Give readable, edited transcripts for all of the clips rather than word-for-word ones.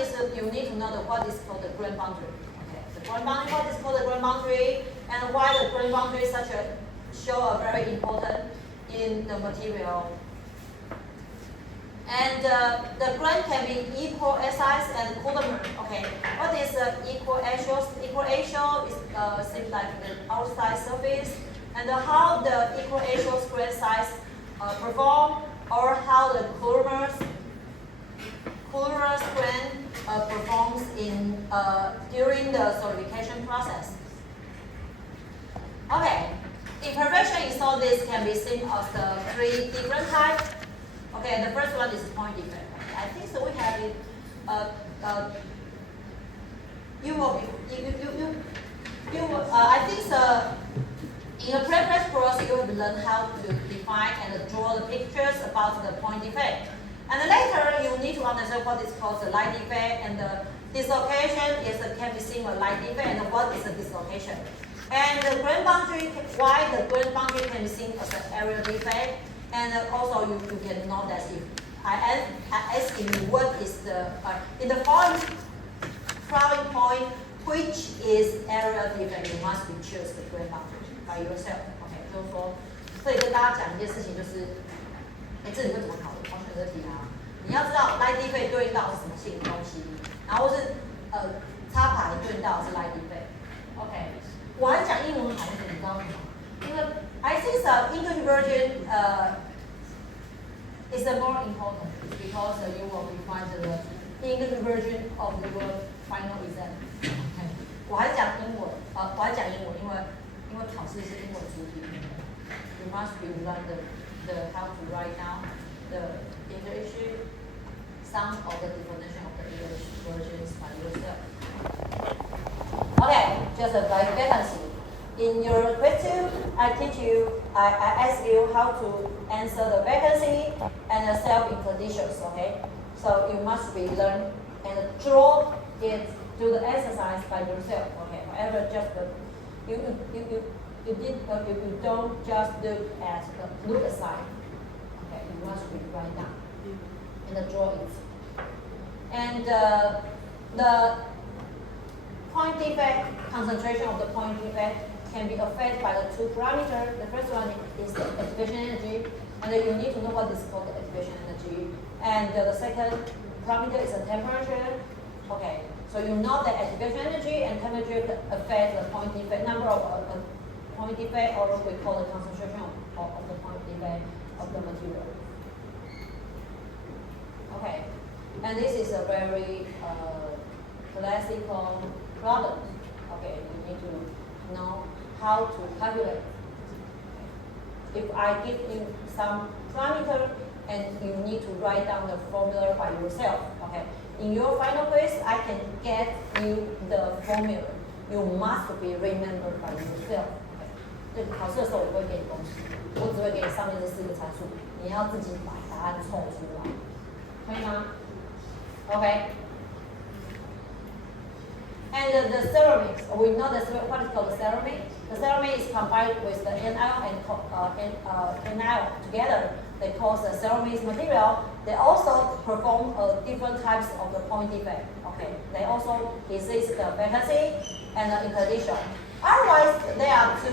is you need to know what is called the grain boundary. Okay, the grain boundary, what is called the grain boundary, and why the grain boundary show a very important in the material. And the grain can be equal size and coulometer. Okay, what is equal ratio? Equal ratio is seems like the outside surface, and how the equal ratio grain size perform, or how the coulometer grain performs in during the solidification process. Okay, imperfection in solid can be seen as the 3 different types. Okay, the first one is point defect. Okay, I think so. We have it. You will. I think so. In the previous course, you have learned how to define and draw the pictures about the point defect. And later, you need to understand what is called the line defect, and the dislocation can be seen as line defect, and what is the dislocation. And the grain boundary, why the grain boundary can be seen as an area defect. And also, you can know that if I ask you what is the in the following point, which is area defect, you must be choose the grain boundary by yourself. OK， 就是说，这里跟大家讲一件事情，就是，这里会怎么考同学的题啊？你要知道 line defect 对应到是什么性东西，然后是插排对应到是 line defect。OK， 我还讲英文好一点，你知道为什么？因为 I think the English version is more important because you will find the English version of your final exam. Okay. 我还讲英文，因为考试是英文主题。You must be learn the how to write down the English, some of the definition of the English versions by yourself. Okay, just a vacancy. In your question, I ask you how to answer the vacancy and the self-introductions, okay? So you must be learn and draw it, do the exercise by yourself, okay? However, just you don't just look aside, okay? You must be write down and draw it. And the point defect, concentration of the point defect can be affected by the 2 parameters. The first one is the activation energy, and you need to know what is called the activation energy. And the second parameter is the temperature. Okay, so you know that activation energy and temperature affect the point defect, number of point defect, or we call the concentration of the point defect of the material. Okay, and this is a very classical problem. Okay, you need to know how to calculate. If I give you some parameter and you need to write down the formula by yourself, okay? In your final quiz, I can get you the formula. You must be remembered by yourself. Okay? 这个考试的时候我不会给你公式，我只会给你上面这4个参数，你要自己把答案凑出来，可以吗 ？OK。And the ceramics, we know what is called the ceramic. The ceramic is combined with the NiO and NiO together. They cause the ceramic material. They also perform different types of the point defect. Okay. They also exist the vacancy and the interdiction. Otherwise, there are 3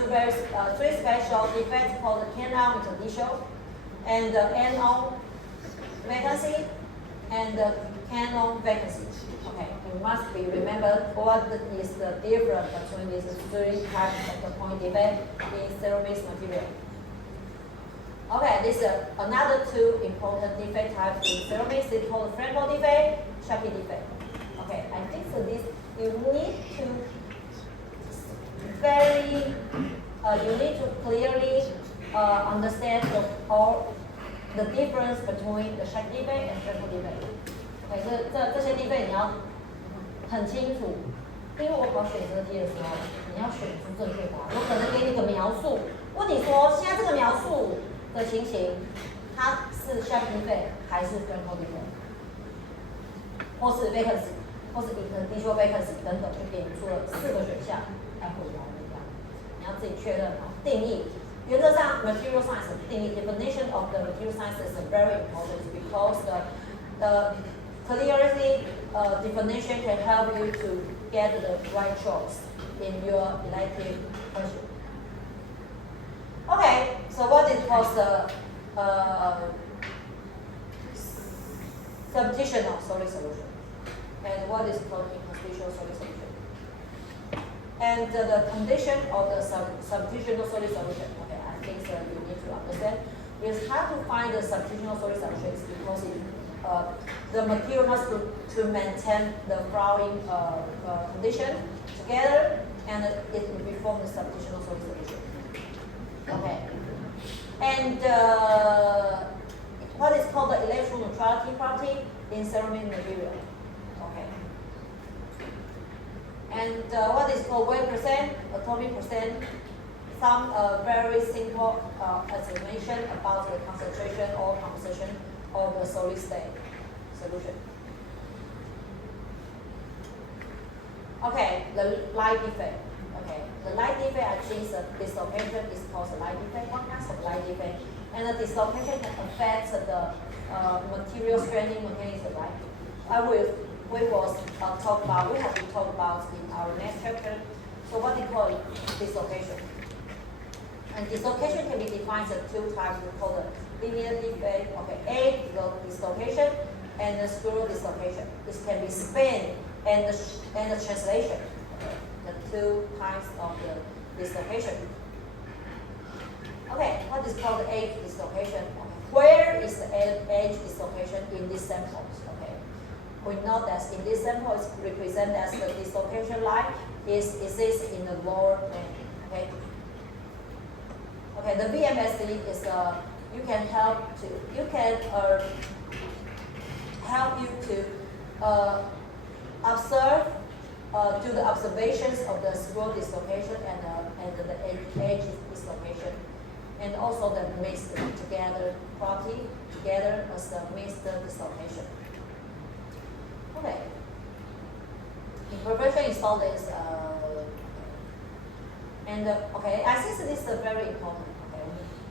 special defects called the NiO interdiction and the NO vacancy and the NO vacancy. Okay, you must be remembered what is the difference between these 3 types of the point defect in ceramic material. Okay, this is another 2 important defect types in ceramics. It's called Frankel defect, Shapley defect. Okay, I think so. This you need to clearly understand the difference between the Shapley defect and Frankel defect. OK， 这些地方你要很清楚，因为我考选择题的时候，你要选出正确答案。我可能给你个描述，问你说现在这个描述的情形，它是 Shapley defect 还是 Frankel defect， 或是 vacancy， 或是 interdiction vacancy 等等，就给你出了4个选项来回答一样。你要自己确认好定义。原则上 ，material science 定义 definition of the material science is very important because the clearly definition can help you to get the right choice in your elective question. Okay, so what is called the substitutional solid solution, and what is called interstitial solid solution. And the condition of the substitutional solid solution, okay, I think you need to understand, is how to find the substitutional solid solutions because the material has to maintain the flowing condition together, and it will form the substitutional solid solution. Okay, and what is called the electroneutrality property in ceramic material. Okay. And what is called weight percent, atomic percent, some very simple explanation about the concentration or composition of the solid state solution. Okay, the light defect. Okay, the light defect, I think the dislocation is called the light defect. What kind of light defect? And the dislocation can affect the material straining mechanism, right? We have to talk about in our next chapter. So what we call dislocation. And dislocation can be defined as two types. We call the linear defect. Okay, A dislocation and the spiral dislocation. This can be spin and the translation. Okay, the two types of the dislocation. Okay, what is called the edge dislocation? Where is the edge dislocation in these samples? Okay, we know that in this sample it represents as the dislocation line exists in the lower plane. Okay. Okay, the VMSD is you can help you to observe do the observations of the spiral dislocation and the edge dislocation. And also the mixed together property together as the mixed dislocation. Okay. Imperfection in solids. Okay, I think this is very important. Okay,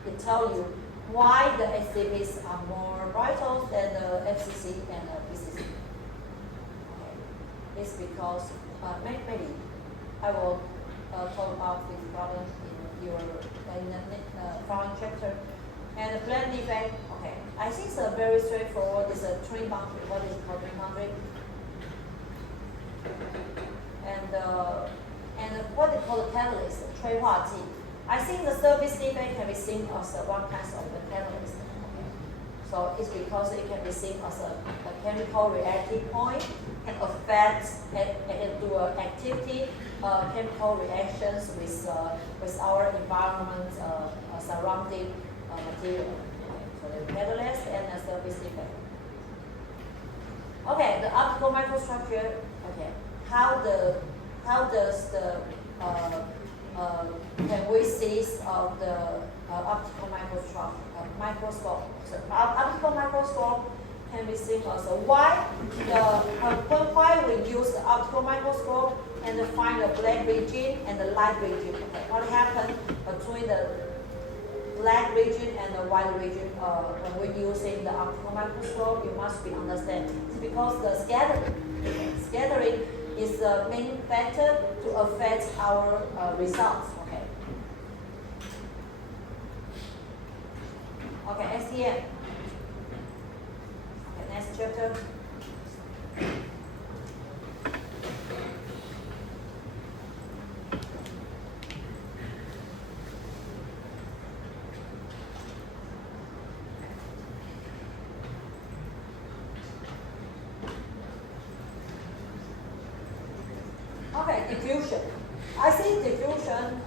it tells you why the SCPs are more brittle than the FCC and the BCC. Okay, it's because maybe I will talk about this problem in the following chapter. And the blend defect, okay, I think it's very straightforward. It's a train boundary. What is called train boundary? And what they call the catalyst, 催化剂. I think the surface defect can be seen as one kind of the catalyst. Okay. So it's because it can be seen as a chemical reactive point, can affect and do activity, chemical reactions with our environment, surrounding material. Okay. So the catalyst and the surface defect. Okay, the optical microstructure. Okay, how does the can we see of the optical microscope? So optical microscope can be seen also. Why we use the optical microscope and find the black region and the light region? Okay, what happened between the black region and the white region when we're using the optical microscope? You must be understand. It's because the scattering is the main factor to affect our results. Okay. Okay, STM. Okay, next chapter. Okay, diffusion. I think diffusion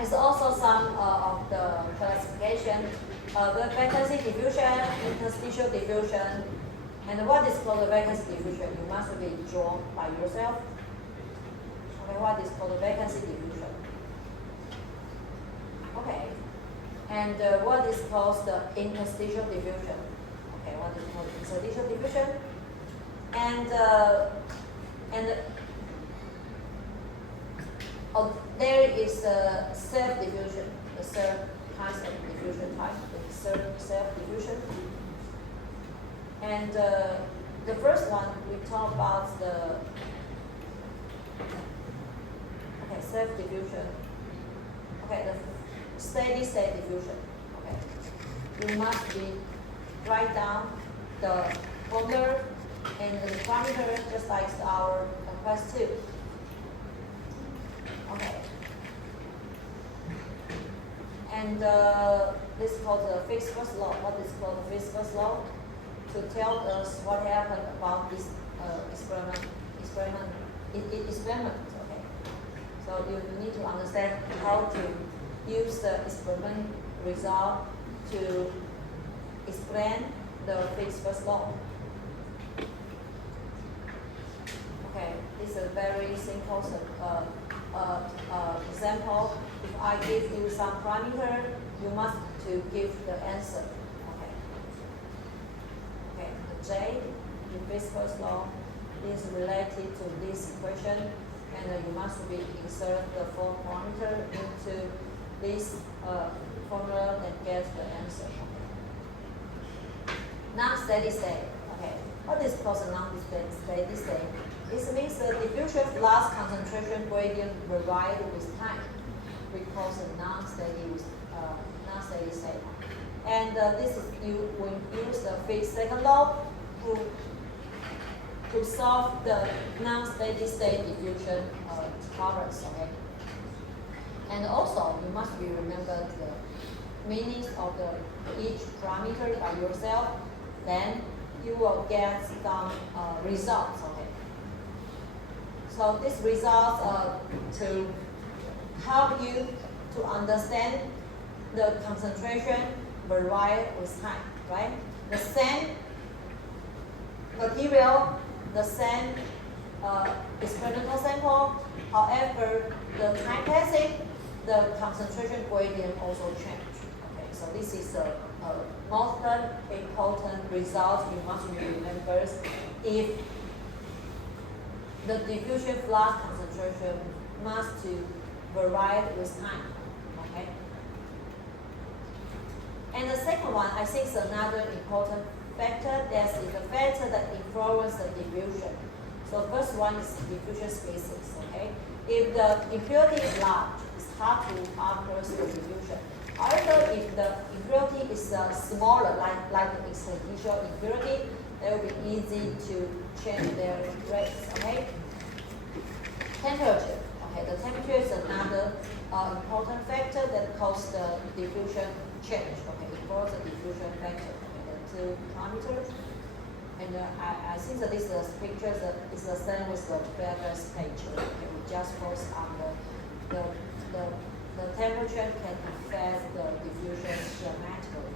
is also some of the classification. The vacancy diffusion, interstitial diffusion, and what is called the vacancy diffusion? You must be drawn by yourself. Okay, what is called the vacancy diffusion? Okay, and what is called the interstitial diffusion? Okay, what is called interstitial diffusion? And there is a self-diffusion, the third kind of diffusion type, the third self-diffusion. And the first one, we talk about the self-diffusion. Okay, the steady state diffusion. Okay, you must write down the formula and the parameter just like our quest 2. Okay. And this is called the Fisk's law. What is called the Fisk's law? To tell us what happened about this experiment. Okay. So you need to understand how to use the experiment result to explain the Fisk's law. Okay, this is a very simple example. If I give you some parameter, you must to give the answer. Okay, the J in Fisk's law is related to this equation, and you must insert the 4 parameter into this formula and get the answer. Non-steady state. Okay, what is called a non-steady state? This means the diffusion flux concentration gradient vary with time. We call it non-steady state. And this is you will use the Fick's second law to solve the non-steady state diffusion problems. Okay. And also you must remember the meanings of each parameter by yourself. Then you will get some results. Okay. So these results to help you to understand the concentration vary with time, right? The same material, the same experimental sample, however, the time passing, the concentration gradient also change. Okay, so this is a most important result you must remember if the diffusion flux concentration must to vary with time. Okay. And the second one, I think is another important factor. That is the factor that influences the diffusion. So first one is diffusion species. Okay. If the impurity is large, it's hard to occur the diffusion. However, if the impurity is smaller, like the interstitial impurity, it will be easy to change their rates. Okay. Temperature. Okay, the temperature is another important factor that causes the diffusion change. Okay, it causes the diffusion factor. Okay, the 2 parameters. And I think that this picture is the same with the previous page. Okay, we just focus on the temperature can affect the diffusion dramatically.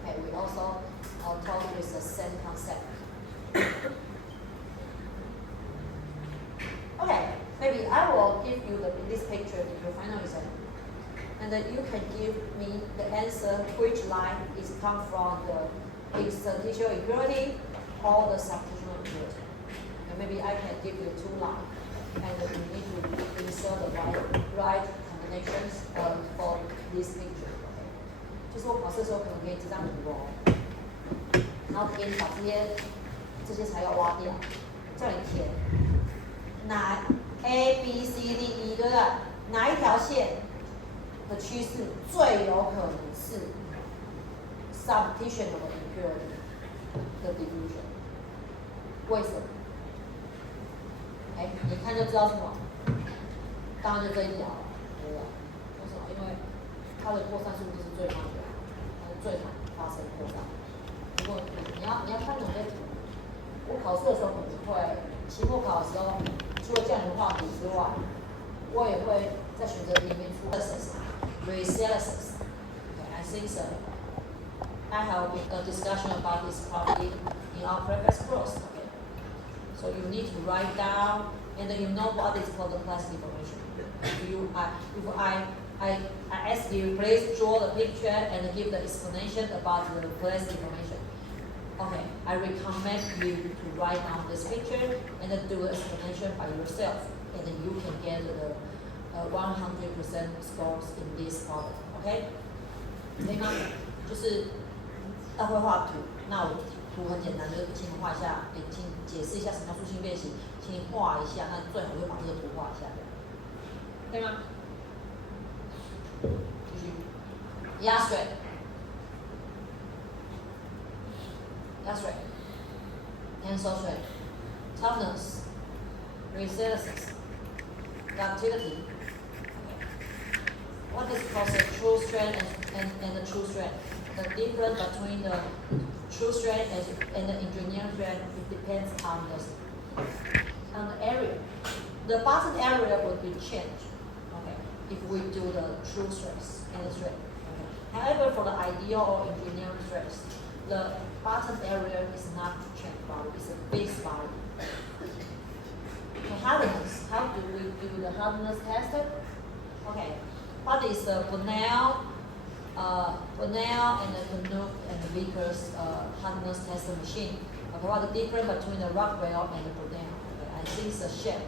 Okay, we also talk with the same concept. Okay, maybe I will give you this picture in your final exam, and then you can give me the answer which line is come from the interstitial impurity or the substitutional impurity. And maybe I can give you 2 lines, and you need to insert the right combinations for this picture. Okay. 就是我考试的时候可能给你这张图哦，然后给你把这些材料挖掉，叫你填。哪 A B C D E 对不对？哪一条线的趋势最有可能是 substitutional impurity 的 diffusion？ 为什么？哎，你看就知道什么？当然就这一条了，对不对？为什么？因为它的扩散速度是最慢的，它是最常发生扩散。如果你要看懂这图，我考试的时候可能会，期末考的时候。除了教你画图之外，我也会在选择题里面出 reanalysis. Okay, I think so. I have a discussion about this property in our previous course. Okay, so you need to write down, and then you know what is called the class information. If I ask you, please draw the picture and give the explanation about the class information. Okay, I recommend you to write down this picture and then do the explanation by yourself, and then you can get the 100% scores in this problem. Okay? 可以吗？就是要会画图，那我图很简单，就是请你画一下，请解释一下什么叫塑性变形，请你画一下，那最好就把这个图画一下，对吗？继续 ，yaw strength，tensile strength，toughness， resilience， ductility. What is called the true strength and the true strength? The difference between the true strength and the engineering strength, it depends on the area. The bottom area will be changed, okay, if we do the true stress and the strength. Okay. However, for the ideal or engineering stress, the bottom area is not changed body, it's a base body. The hardness, how do we do the hardness test? Okay, what is the Bunnell and the Knuth and the Vickers hardness test machine? Okay, what the difference between the Rockwell and the Bunnell? Okay, I think it's the shape.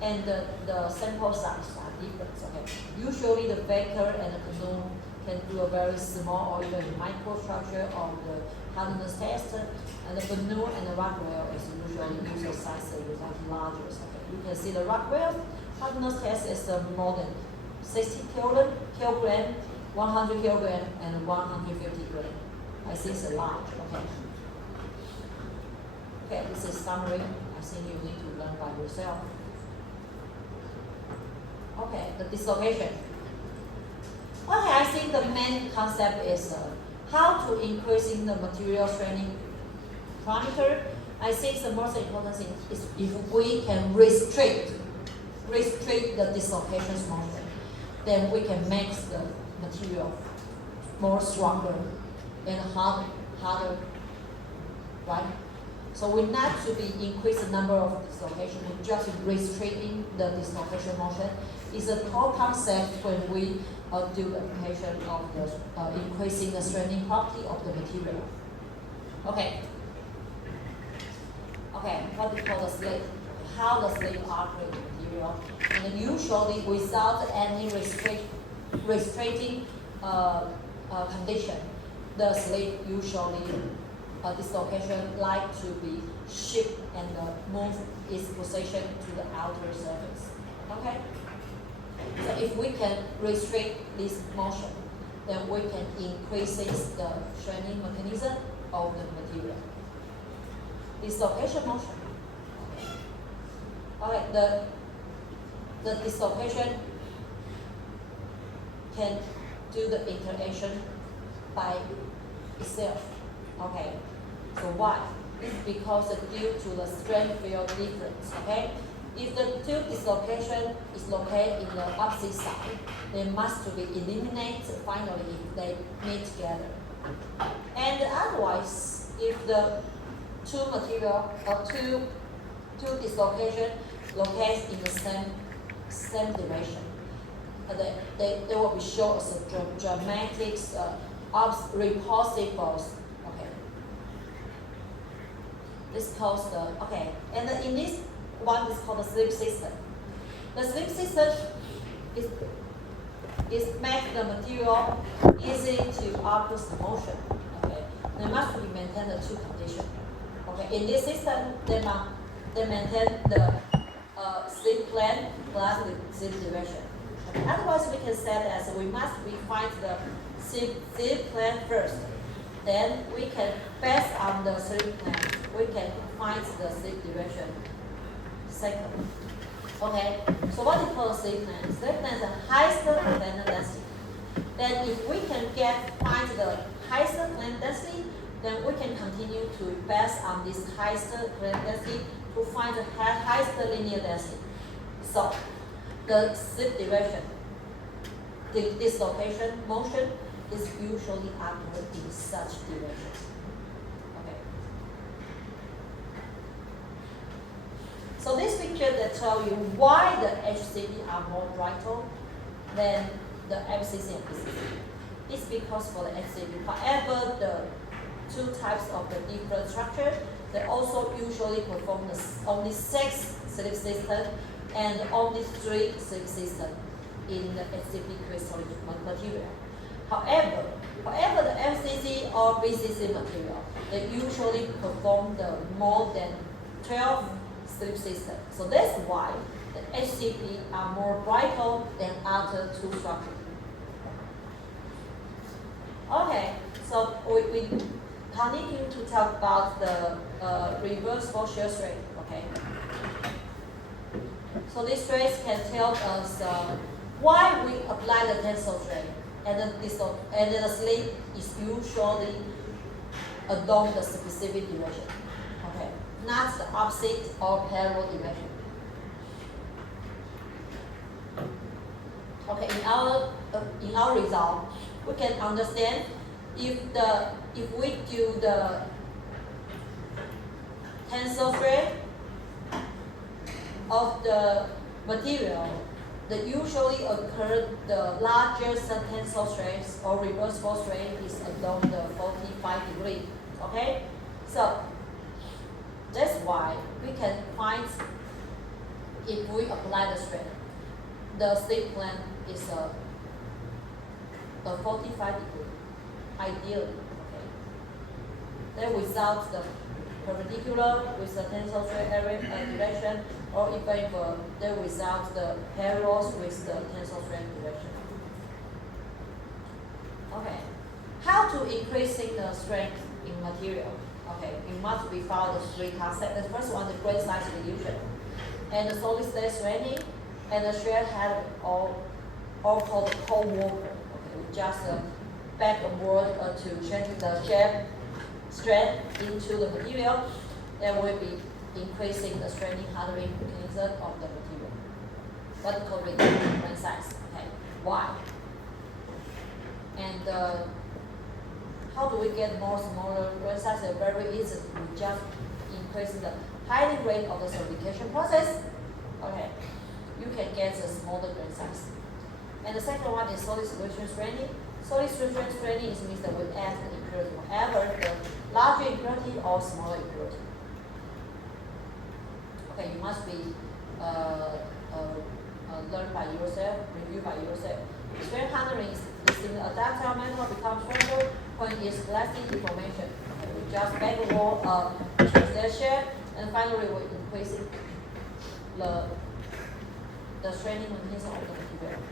And the sample size are different. Okay, usually the Baker and the Knuth can do a very small or even microstructure of the hardness test, and the Bunnell and the Rockwell is usually use a size that is slightly larger. Okay, you can see the Rockwell hardness test is more than 60 kilogram, 100 kilogram, and 150 gram. I think it's a large. Okay. Okay, this is summary. I think you need to learn by yourself. Okay, the dislocation. Okay, I think the main concept is how to increasing the material straining parameter. I think the most important thing is if we can restrict the dislocation motion, then we can make the material more stronger and harder, right? So we not to be increase the number of dislocation, we just restricting the dislocation motion. Is a core concept when we do the application of the increasing the straining property of the material. Okay. Okay, what we call the slip. How the slip operate the material, and usually without any restricting condition, the slip usually dislocation like to be shift and move its position to the outer surface. Okay. So if we can restrict this motion, then we can increase the straining mechanism of the material. Dislocation motion. Okay, the dislocation can do the interaction by itself. Okay, so why? It's because due to the strength field difference. Okay, if the two dislocation is located in the opposite side, they must be eliminated finally if they meet together. And otherwise, if the two material or two dislocation located in the same direction, they will be shown as a dramatic repulsive force. Okay. This calls the okay, and in this one is called the slip system. The slip system is make the material easy to oppose the motion. Okay, they must be maintain the two conditions. Okay, in this system, they maintain the slip plane plus the slip direction. Okay. Otherwise, we can say that we must find the slip plane first. Then we can, based on the slip plane, we can find the slip direction second. Okay, so what is called slip plane? Slip plane is the highest planar density. Then if we can find the highest planar density, then we can continue to base on this highest planar density to find the highest linear density. So the slip direction, the dislocation motion is usually occurred in such direction. Okay. So this picture that tells you why the HCP are more brittle than the FCC and PCC. It's because for the HCP, whatever the two types of the different structure, they also usually perform only 6 slip systems and only 3 slip systems in the HCP crystalline material. However, However, the FCC or BCC material, they usually perform the more than 12 slip system. So that's why the HCP are more brittle than other two structures. Okay, so we continue to talk about the reversible shear stress. Okay. So this stress can tell us why we apply the tensile stress, and then the slip is usually along the specific direction. Okay, not the opposite or parallel direction. Okay, in our result, we can understand if we do the tensile stress of the material, that usually occur the largest tensile stress or reversible stress is along the 45 degree. Okay, so that's why we can find if we apply the stress, the slip length is a 45 degree, ideally. Okay, then without the perpendicular with the tensile stress area direction, or even then without the parallels with the tensile stress direction. Okay, how to increasing the strength in material? Okay, you must be follow the three concepts. The first one, the grain size reduction, and the solid state straining, and the shear head, all called the co-worker. Okay, we just back and forth to change the shape strength into the material, that will be increasing the straining hardening mechanism of the material. What we call reducing grain size. Okay, why? And how do we get more smaller grain size? Very easy. We just increase the hiding rate of the solidification process. Okay, you can get a smaller grain size. And the second one is solid solution straining. Solid solution straining means that we add the impurity, whatever the larger impurity or smaller impurity. Okay, you must be learn by yourself, review by yourself. Strain handling is in a ductile manner becomes stronger when it's lasting deformation. Okay, we just back and forth change their shape, and finally we increase the straining mechanism of the material.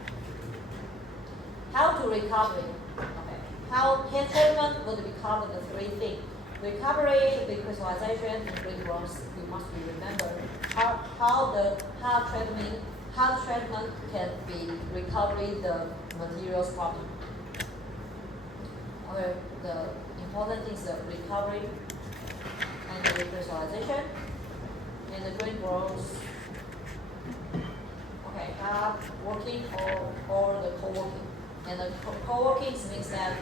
How to recover? Okay, how hair treatment would recover the three things: recovery, recrystallization, and regrowth. You must be remember how the hard treatment can be recovery the materials problem. Okay, the important thing is the recovery and the recrystallization and the grain growth. Okay, hard working or the co-working. And the co-working means that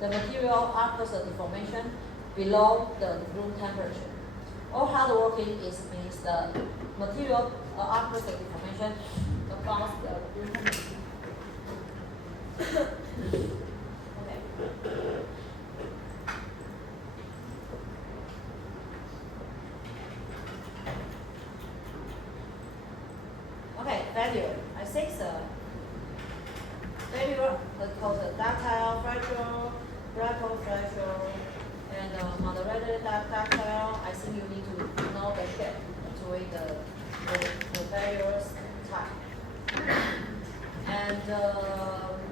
the material occurs the deformation below the room temperature. Or hard working means the material occurs the deformation above the room temperature. Okay. Okay, failure. I think failure is called the ductile fracture, brittle fracture, and moderated ductile. I think you need to know the shape between the various types. And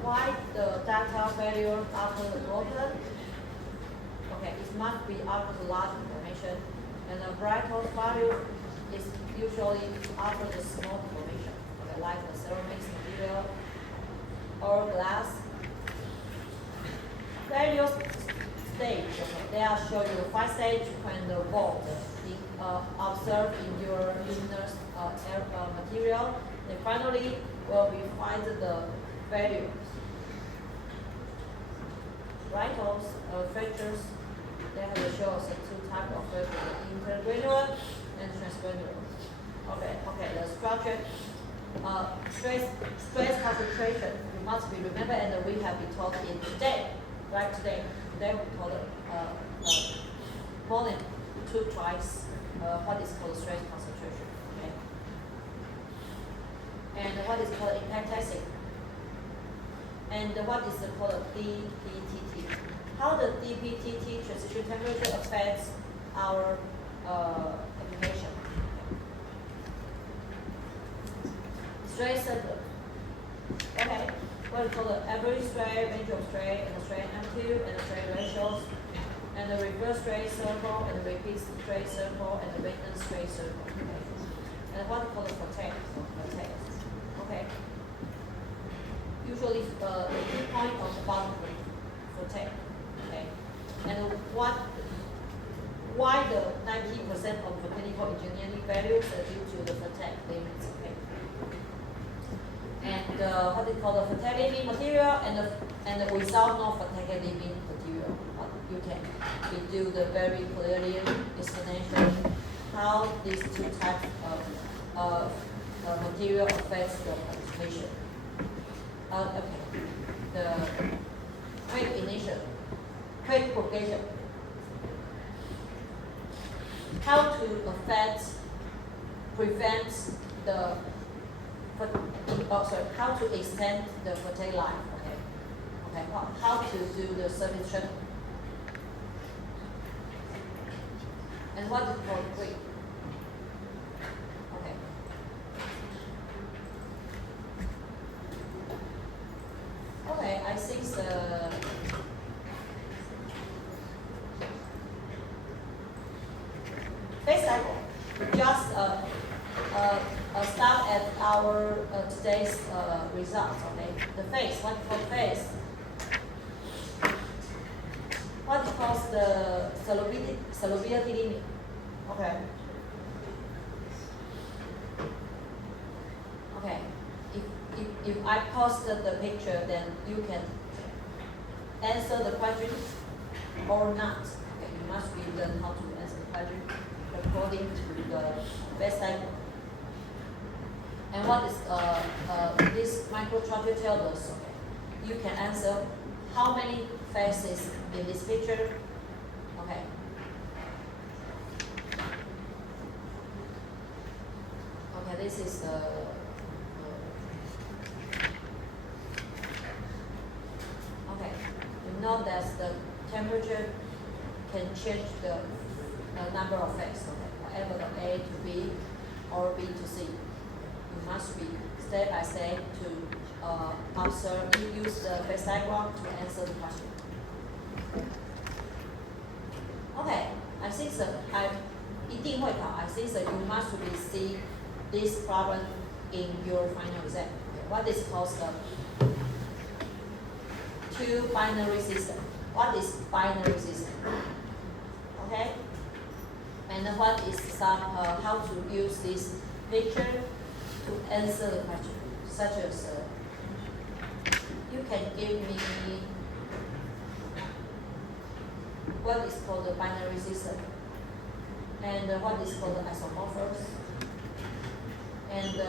why the ductile failure after the broken? Okay, it must be after the large deformation, and the brittle failure is usually after the small deformation. Okay, like the ceramics material or glass. Failure stage. Okay, they are show you 5 stages when the fault observed in your listener's material. And finally, will be find the failures. Brittles, fractures, they have to show us 2 types of fractures: intergranular and transgranular. Okay, the structure, stress concentration, you must be remember, and we have been taught in today, right? Today we call it more than 2 twice what is called stress concentration. Okay, and what is called impact testing. And what is called DPTT? How the DPTT transition temperature affects our application? Strain circle. Okay, what is called the average strain, range of strain, and the strain amplitude, and the strain ratios, and the reverse strain circle, and the repeat strain circle, and the maintenance strain circle. Okay. And what is called the protect. Okay. Usually the key point of the bottom protect. Okay. And why the 90% of mechanical engineering values are due to the protect limits. Okay. And what is called the fatigue living material and without no fatigue living material. You can do the very clearly explanation how these two types of material affects the participation. Okay. The quick propagation. How to prevent the how to extend the fatigue life. Okay. How to do the surface treatment. And what is called quick? Okay. Okay, I think the phase cycle. Just start at our today's results. Okay, the phase. What is called phase? What is called the solubility limit? Okay. Okay. If I posted the picture, then you can answer the question or not. Okay, you must be learn how to answer the question according to the phase cycle. And what is this microstructure tells us? Okay, you can answer how many phases in this picture. Okay. Okay, this is the okay. You know that the temperature can change the number of phases. Okay, whatever the A to B or B to C. You must be step by step to observe. You use the phase diagram to answer the question. Okay, I think that I think that you must be see this problem in your final exam. Okay, what is called the two binary system? What is binary system? Okay, and what is how to use this picture to answer the question, such as you can give me what is called the binary system, and what is called the isomorphous. And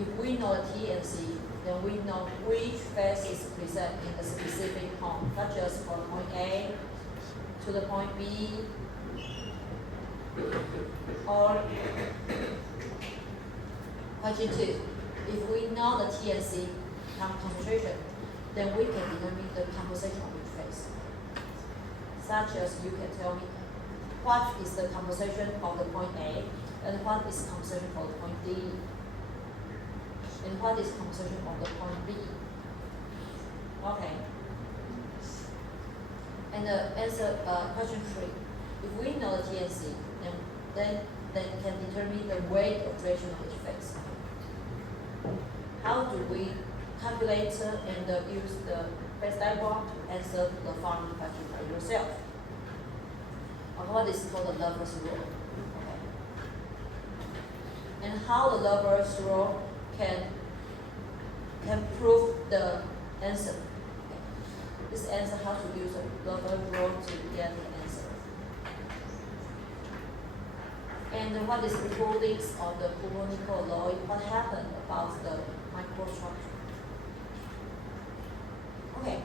if we know the T and C, then we know which phase is present in a specific point, such as from point A to the point B, or question 2. If we know the T and C concentration, then we can determine the composition of each phase. Such as you can tell me what is the composition of the point A, and what is composition for the point D, and what is composition of the point B. Okay. And answer question 3. If we know the T and C, then can determine the weight of duration of each phase. How do we calculate and use the phase diagram to answer the following question by yourself? What is called the Lover's rule? Okay. And how the Lover's rule can prove the answer. Okay. This answer how to use the Lover's rule to get the answer. And what is the recordings of the Copernican law? What happened about the microstructure? Okay.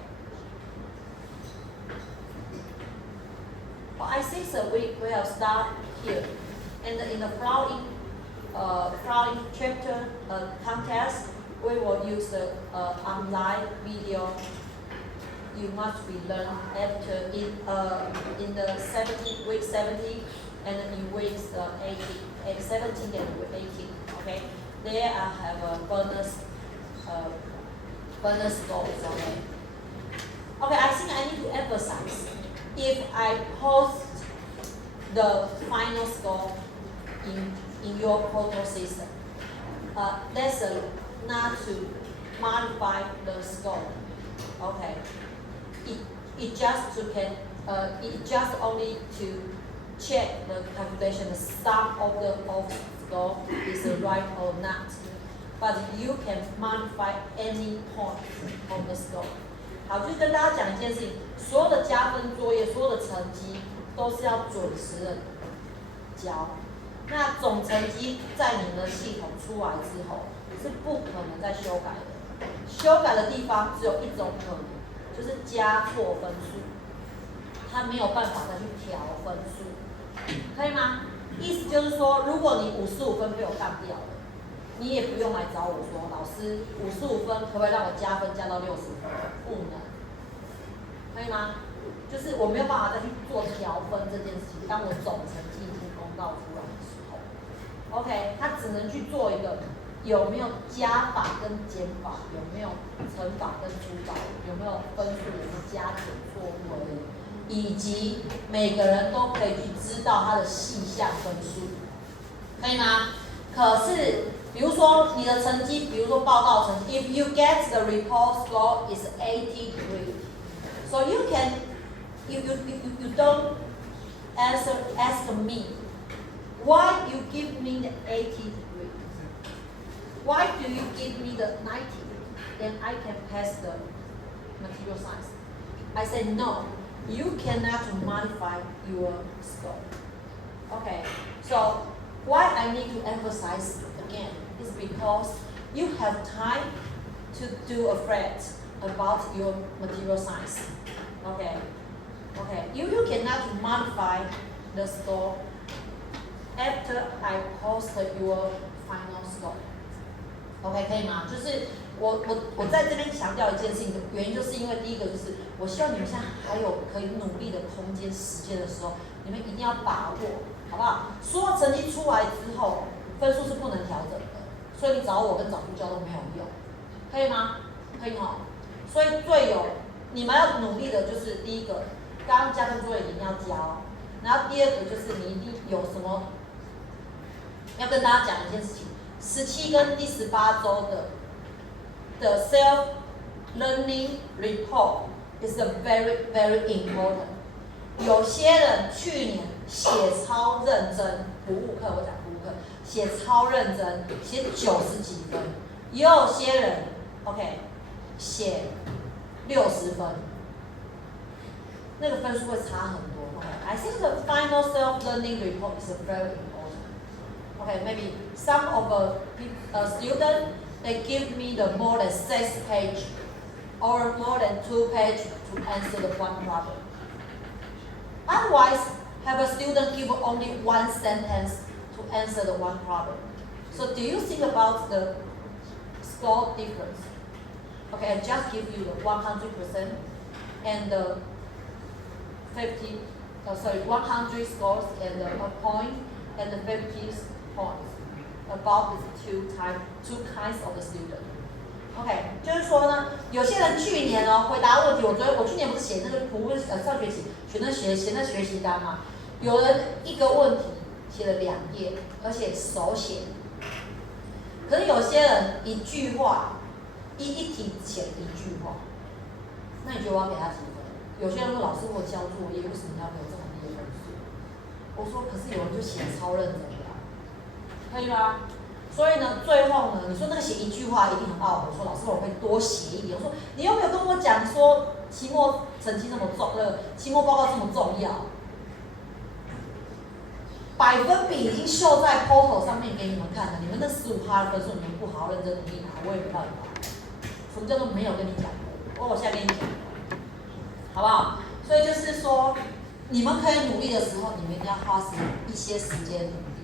Well, I think that we will start here. And in the following chapter contest, we will use the online video. You must be learned after in the 70 week 70 and in weeks 18, 17 and 18. Okay, there I have a bonus goals. Okay. Okay, I think I need to emphasize if I post the final score in your portal system, that's not to modify the score. Okay. It just only to check the calculation, the sum of the score is right or not. But you can modify any point of the score. 好，就是跟大家讲一件事情，所有的加分作业，所有的成绩都是要准时的交。那总成绩在你们的系统出来之后，是不可能再修改的。修改的地方只有一种可能。就是加错分数，他没有办法再去调分数，可以吗？意思就是说，如果你55分被我干掉了，你也不用来找我说，老师55分可不可以让我加分加到60分？不能，可以吗？就是我没有办法再去做调分这件事情。当我总成绩已经公告出来的时候 ，OK， 他只能去做一个。有没有加法跟减法？有没有乘法跟除法？有没有分数？有没有加减错误而已？以及每个人都可以去知道他的细项分数，可以吗？可是，比如说你的成绩，比如说报告成绩 ，if you get the report score is 83, so you don't ask me why you give me the 83. Why do you give me the 90? Then I can pass the material science. I said no. You cannot modify your score. Okay. So why I need to emphasize again is because you have time to do a thread about your material science. Okay. Okay. You cannot modify the score after I post your final score. OK， 可以吗？就是我在这边强调一件事情的原因，就是因为第一个就是我希望你们现在还有可以努力的空间、时间的时候，你们一定要把握，好不好？所有成绩出来之后，分数是不能调整的，所以你找我跟找助教都没有用，可以吗？可以哦。所以你们要努力的就是第一个，刚刚加分作业一定要交，然后第二个就是你一定有什么要跟大家讲一件事情。17跟第18周的 self learning report is very important。有些人去年写超认真，服务课我讲服务课，写超认真，写90几分，也有些人 OK 写60分，那个分数会差很多。I think the final self learning report is very important.Okay, maybe some of students, they give me the more than 6 page or more than 2 page to answer the one problem. Otherwise, have a student give only 1 sentence to answer the one problem. So do you think about the score difference? Okay, I just give you the 100% and the 100 scores and a point and the 50 points about these two kinds of the student. OK， 就是说呢，有些人去年回答问题，我去年不是写那个上学期写那学习单嘛？有人一个问题写了2页，而且手写。可是有些人一句话，一题写1句话，那你觉得我要给他几分？有些人说老师我交作业，为什么要给我这么低的分数？我说可是有人就写超认真。可以吗？所以呢，最后呢，你说那个写1句话一定很傲。我说老师，我会多写一点。我说你有没有跟我讲说期末成绩这么重，期末报告这么重要？百分比已经秀在 portal 上面给你们看了，你们那15%的分数，你们不好好认真努力拿，我也没办法。什么叫做没有跟你讲过？我现在跟你讲，好不好？所以就是说，你们可以努力的时候，你们一定要花一些时间。